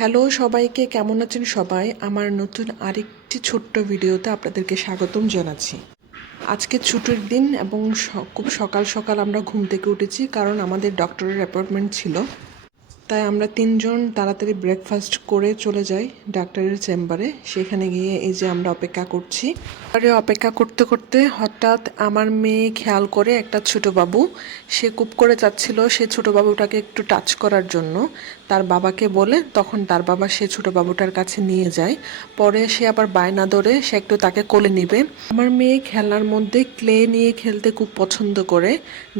Hello সবাইকে, কেমন আছেন সবাই? আমার নতুন আরেকটি ছোট্ট ভিডিওতে আপনাদেরকে স্বাগতম জানাচ্ছি। আজকে ছুটির দিন এবং খুব সকাল সকাল আমরা ঘুম থেকে উঠেছি, কারণ আমাদের ডক্টরের অ্যাপয়েন্টমেন্ট ছিল। তাই আমরা তিনজন তাড়াতাড়ি ব্রেকফাস্ট করে চলে যাই ডাক্তারের চেম্বারে। সেখানে গিয়ে এই যে আমরা অপেক্ষা করছি। অপেক্ষা করতে করতে হঠাৎ আমার মেয়ে খেয়াল করে একটা ছোট বাবু, সে খুব করে চাচ্ছিল সে ছোট বাবুটাকে একটু টাচ করার জন্য। তার বাবাকে বলে তখন তার বাবা সে ছোট বাবুটার কাছে নিয়ে যায়। পরে সে আবার বায়না ধরে সে একটু তাকে কোলে নিবে। আমার মেয়ে খেলার মধ্যে ক্লে নিয়ে খেলতে খুব পছন্দ করে।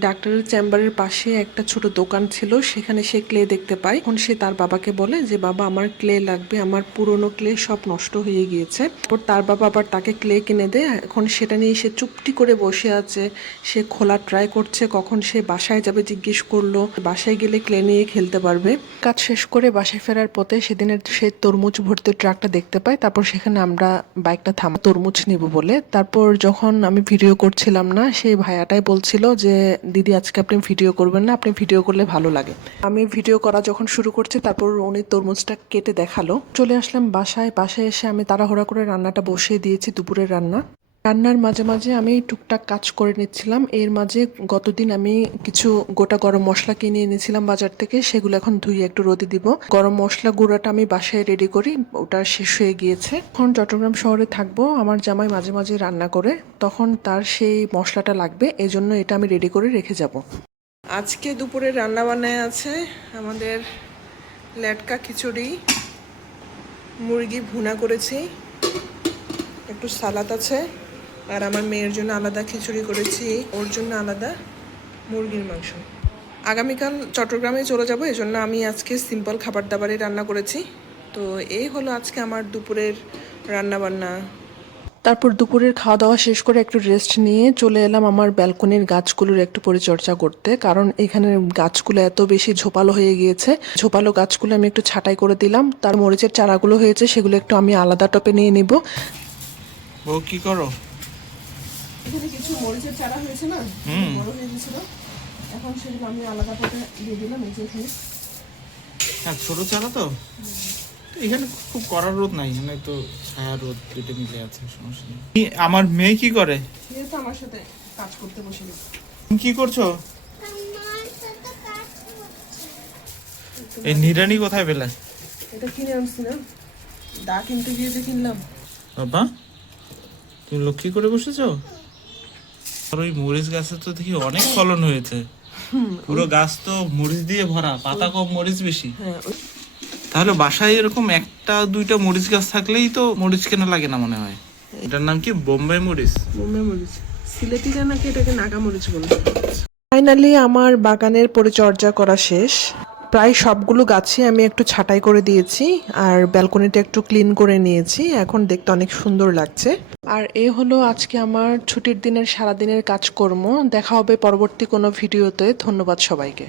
ডাক্তারের চেম্বারের পাশে একটা ছোট দোকান ছিল, সেখানে সে ক্লে দেখতে পায়। এখন সে তার বাবাকে বলে যে বাবা আমার ক্লে লাগবে, আমার পুরনো ক্লে সব নষ্ট হয়ে গিয়েছে। তার বাবা আবার তাকে ক্লে কিনে দেয়। এখন সেটা নিয়ে সে চুপটি করে বসে আছে, সে খোলা ট্রাই করছে। কখন সে বাসায় যাবে জিজ্ঞেস করলো, বাসায় গেলে ক্লে নিয়ে খেলতে পারবে। কাজ শেষ করে বাসায় ফেরার পথে সেদিনের সে তরমুজ ভর্তি ট্রাকটা দেখতে পায়। তারপর সেখানে আমরা বাইকটা থামা তরমুজ নিব বলে। তারপর যখন আমি ভিডিও করছিলাম না, সেই ভাইয়াটাই বলছিল যে দিদি আজকে আপনি ভিডিও করবেন না, আপনি ভিডিও করলে ভালো লাগে। আমি ভিডিও করা যখন শুরু করছি তারপর উনি তরমুজটা কেটে দেখালো। চলে আসলাম বাসায় এসে আমি তাড়াহুড়া করে রান্নাটা বসিয়ে দিয়েছি, দুপুরের রান্নার মাঝে মাঝে আমি টুকটাক কাজ করে নিচ্ছিলাম। এর মাঝে গতদিন আমি কিছু গোটা গরম মশলা কিনে এনেছিলাম বাজার থেকে, সেগুলো এখন ধুয়ে একটু রোদে দিব। গরম মশলা গুঁড়াটা আমি বাসায় রেডি করি, ওটা শেষ হয়ে গিয়েছে। এখন চট্টগ্রাম শহরে থাকবো, আমার জামাই মাঝে মাঝে রান্না করে, তখন তার সেই মশলাটা লাগবে, এজন্য এটা আমি রেডি করে রেখে যাব। আজকে দুপুরে রান্না বান্নায় আছে আমাদের লেটকা খিচুড়ি, মুরগি ভুনা করেছি, একটু সালাদ আছে, আর আমার মেয়ের জন্য আলাদা খিচুড়ি করেছি, ওর জন্য আলাদা মুরগির মাংস। আগামীকাল চট্টগ্রামে চলে যাব, এজন্য আমি আজকে সিম্পল খাবার দাবারই রান্না করেছি। তো এই হলো আজকে আমার দুপুরের রান্না বান্না। তারপর দুপুরের খাওয়া দাওয়া শেষ করে একটু রেস্ট নিয়ে চলে এলাম আমার ব্যালকনির গাছগুলোর একটু পরিচর্যা করতে, কারণ এখানে গাছগুলো এত বেশি ঝোপালো হয়ে গিয়েছে। ঝোপালো গাছগুলো আমি একটু ছাঁটাই করে দিলাম। তার মরিচের চারাগুলো হয়েছে, সেগুলো একটু আমি আলাদা টবে নিয়ে নিব। ও কি করো? এখানে কিছু মরিচের চারা হয়েছে না, বড় হয়ে গেছিল, এখন সেগুলো আমি আলাদা টবে দিয়ে দিলাম। এই যে এখানে ছোট চারা তো, এখানে খুব কড়া রোদ নাই, মানে তো ছায়া রোদ দুটো মিলে আছে, সমস্যা নেই। আমার মেয়ে কি করে? সে তো আমার সাথে কাজ করতে বসে গেছে। তুমি কি করছো? এই নিরানি কোথায় পেলে? এটা কিনে আনছি না, দা কিনতে গিয়ে যে কিনলাম। বাবা তুমি লক্ষ্মী করে বসেছো? আর ওই মরিচ গাছে তো দেখি অনেক ফলন হয়েছে, পুরো গাছ তো মরিচ দিয়ে ভরা, পাতা কম মরিচ বেশি। তাহলে বাসায় এরকম একটা দুইটা মরিচ গাছ থাকলেই তো মরিচ কেনা লাগে না মনে হয়। এটার নাম কি? বোম্বাই মরিচ। বোম্বাই মরিচ, সিলেটিরা নাকি এটাকে নাগা মরিচ বলে। ফাইনালি আমার বাগানের পরিচর্যা করা শেষ। প্রায় সবগুলো গাছই আমি একটু ছাঁটাই করে দিয়েছি, আর ব্যালকনিটা একটু ক্লিন করে নিয়েছি। এখন দেখতে অনেক সুন্দর লাগছে। আর এই হলো আজকে আমার ছুটির দিনের সারাদিনের কাজকর্ম। দেখা হবে পরবর্তী কোনো ভিডিওতে। ধন্যবাদ সবাইকে।